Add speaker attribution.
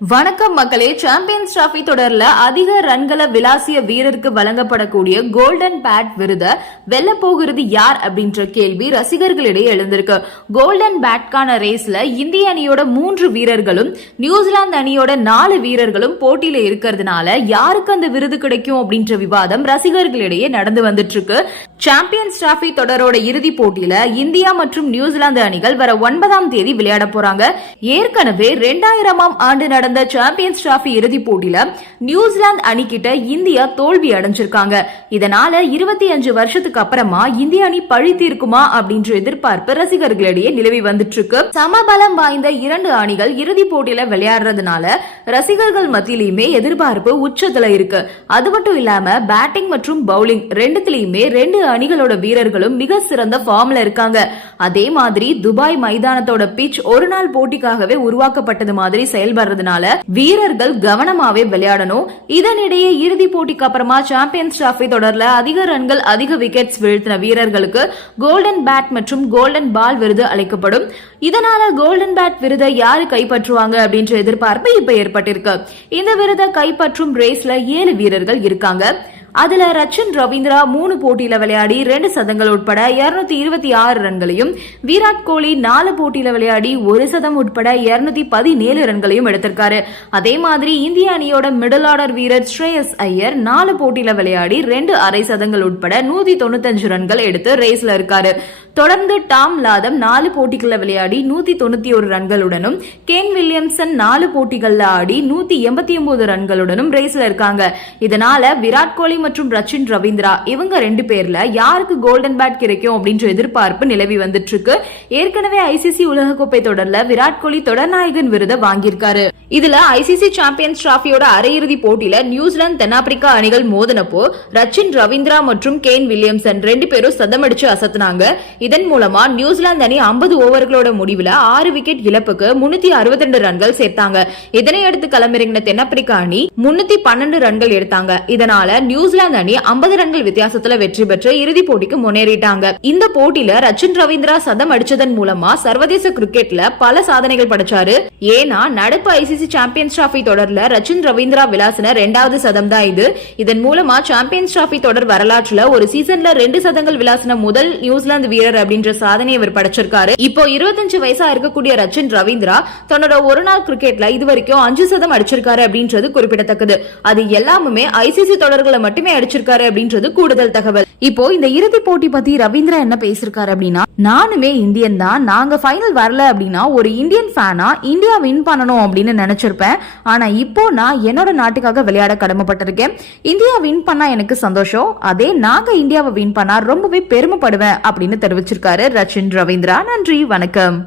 Speaker 1: வணக்கம் மக்களே. Champions trophy தொடர்ல அதிக ரன்களை விளாசிய வீரருக்கு வழங்கப்படக்கூடிய கோல்டன் பேட் விருத வெல்ல போகிறது யார் அப்படின்ற கேள்வி ரசிகர்களிடையே எழுந்திருக்கு. கோல்டன் பேட்கான ரேஸ்ல இந்திய அணியோட மூன்று வீரர்களும் நியூசிலாந்து அணியோட நாலு வீரர்களும் போட்டியில இருக்கிறதுனால யாருக்கு அந்த விருது கிடைக்கும் அப்படின்ற விவாதம் ரசிகர்களிடையே நடந்து வந்துட்டு இருக்கு சாம்பியன்ஸ் டிராபி தொடரோட இறுதிப் போட்டியில இந்தியா மற்றும் நியூசிலாந்து அணிகள் வர ஒன்பதாம் தேதி விளையாட போறாங்க. ஏற்கனவே ரெண்டாயிரமாம் ஆண்டு நடந்த சாம்பியன்ஸ் டிராபி இறுதி போட்டியில நியூசிலாந்து அணி கிட்ட இந்தியா தோல்வி அடைஞ்சிருக்காங்க. இதனால இருபத்தி அஞ்சு வருஷத்துக்கு அப்புறமா இந்திய அணி பழி தீர்க்குமா அப்படின்ற எதிர்பார்ப்பு ரசிகர்களிடையே நிலவி வந்துட்டு இருக்கு சமபலம் வாய்ந்த இரண்டு அணிகள் இறுதிப் போட்டியில விளையாடுறதுனால ரசிகர்கள் மத்தியிலுமே எதிர்பார்ப்பு உச்சத்துல இருக்கு. அது மட்டும் இல்லாம பேட்டிங் மற்றும் பவுலிங் ரெண்டுத்திலயுமே ரெண்டு அணிகளோட வீரர்களும் மிக சிறந்த ஃபார்ம்ல இருக்காங்க. அதே மாதிரி துபாய் மைதானத்தோட பிச் ஒரு நாள் போட்டிக்காகவே உருவாக்கப்பட்டது மாதிரி செயல்படுறதுனால வீரர்கள் கவனமாவே விளையாடணும். இதனிடையே இறுதி போட்டிக்கு அப்புறமா சாம்பியன்ஸ் டிராபி தொடர்ல அதிக ரன்கள் அதிக விக்கெட்ஸ் வீழ்த்தின வீரர்களுக்கு கோல்டன் பேட் மற்றும் கோல்டன் பால் விருது அளிக்கப்படும். இதனால கோல்டன் பேட் விருதை யாரு கைப்பற்றுவாங்க அப்படின்ற எதிர்பார்ப்பு இப்ப ஏற்பட்டிருக்கு. இந்த விருதை கைப்பற்றும் ரேஸ்ல ஏழு வீரர்கள் இருக்காங்க. அதுல ரச்சன் ரவீந்திரா மூணு போட்டியில விளையாடி ரெண்டு சதங்கள் உட்பட இருநூத்தி இருபத்தி ஆறு ரன்களையும் விராட் கோலி நாலு போட்டியில விளையாடி ஒரு சதம் உட்பட இருநூத்தி பதினேழு ரன்களையும் எடுத்திருக்காரு. அதே மாதிரி இந்திய அணியோட மிடில் ஆர்டர் வீரர் ஸ்ரேயஸ் ஐயர் நாலு போட்டியில விளையாடி ரெண்டு அரை சதங்கள் உட்பட நூத்தி தொண்ணூத்தஞ்சு ரன்கள் எடுத்து ரேஸ்ல இருக்காரு. தொடர்ந்து டாம் லாதம் நாலு போட்டிகளில் விளையாடி நூத்தி தொண்ணூத்தி ஒரு ரன்களுடனும் கேன் வில்லியம்சன் நாலு போட்டிகளில் ஆடி நூத்தி எண்பத்தி ஒன்பது ரன்களுடனும் ரேஸ்ல இருக்காங்க. இதனால விராட் கோலி மற்றும் ரச்சின் ரவீந்திரா இவங்க ரெண்டு பேர்ல யாருக்கு கோல்டன் பேட் கிடைக்கும் அப்படின்ற எதிர்பார்ப்பு நிலவி வந்துட்டு இருக்கு ஏற்கனவே ஐசிசி உலகக்கோப்பை தொடர்ல விராட் கோலி தொடர்நாயகன் விருதை வாங்கியிருக்காரு. இதுல ஐசிசி சாம்பியன்ஸ் டிராபியோட அரையிறுதி போட்டியில நியூசிலாந்து தென்னாப்பிரிக்கா அணிகள் மோதினப்போ ரச்சின் ரவீந்திரா மற்றும் கேன் வில்லியம்சன் ரெண்டு பேரும் சதமடிச்சு அசத்தினாங்க. இதன் மூலமா நியூசிலாந்து அணி ஐம்பது ஓவர்களோட முடிவுல ஆறு விக்கெட் இழப்புக்கு முன்னூத்தி அறுபத்தி ரெண்டு ரன்கள் சேர்த்தாங்க. இதனையடுத்து களமிறங்கின தென்னாப்பிரிக்கா அணி முன்னூத்தி பன்னெண்டு ரன்கள் எடுத்தாங்க. இதனால நியூ நியூசிலாந்து அணி ஐம்பது ரன்கள் வித்தியாசத்துல வெற்றி பெற்று இறுதிப் போட்டிக்கு முன்னேறிட்டாங்க. இந்த போட்டியில ரச்சின் ரவீந்திரா சதம் அடிச்சதன் மூலமா சர்வதேச கிரிக்கெட்ல பல சாதனைகள் படைச்சாரு. ஏன்னா நடப்பு ஐசிசி சாம்பியன்ஸ் டிராபி தொடர்ல ரச்சின் ரவீந்திரா விளாசின ரெண்டாவது சதம் தான் இது. இதன் மூலமா சாம்பியன்ஸ் டிராபி தொடர் வரலாற்றுல ஒரு சீசன்ல ரெண்டு சதங்கள் விளாசின முதல் நியூசிலாந்து வீரர் அப்படின்ற சாதனையை அவர் படைச்சிருக்காரு. இப்போ இருபத்தஞ்சு வயசா இருக்கக்கூடிய ரச்சின் ரவீந்திரா தன்னோட ஒரு நாள் கிரிக்கெட்ல இது வரைக்கும் அஞ்சு சதம் அடிச்சிருக்காரு அப்படின்றது குறிப்பிடத்தக்கது. அது எல்லாமுமே ஐசிசி தொடர்களை மட்டும் மட்டுமே அடிச்சிருக்காரு அப்படின்றது கூடுதல் தகவல். இப்போ இந்த இறுதி போட்டி பத்தி ரவீந்திரா என்ன பேசிருக்காரு அப்படின்னா நானுமே இந்தியன் தான் நாங்க ஃபைனல் வரல அப்படின்னா ஒரு இந்தியன் ஃபேனா இந்தியா வின் பண்ணணும் அப்படின்னு நினைச்சிருப்பேன். ஆனா இப்போ நான் என்னோட நாட்டுக்காக விளையாட கடமைப்பட்டிருக்கேன். இந்தியா வின் பண்ணா எனக்கு சந்தோஷம். அதே நாங்க இந்தியாவை வின் பண்ணா ரொம்பவே பெருமைப்படுவேன் அப்படின்னு தெரிவிச்சிருக்காரு ரச்சின் ரவீந்திரா. நன்றி வணக்கம்.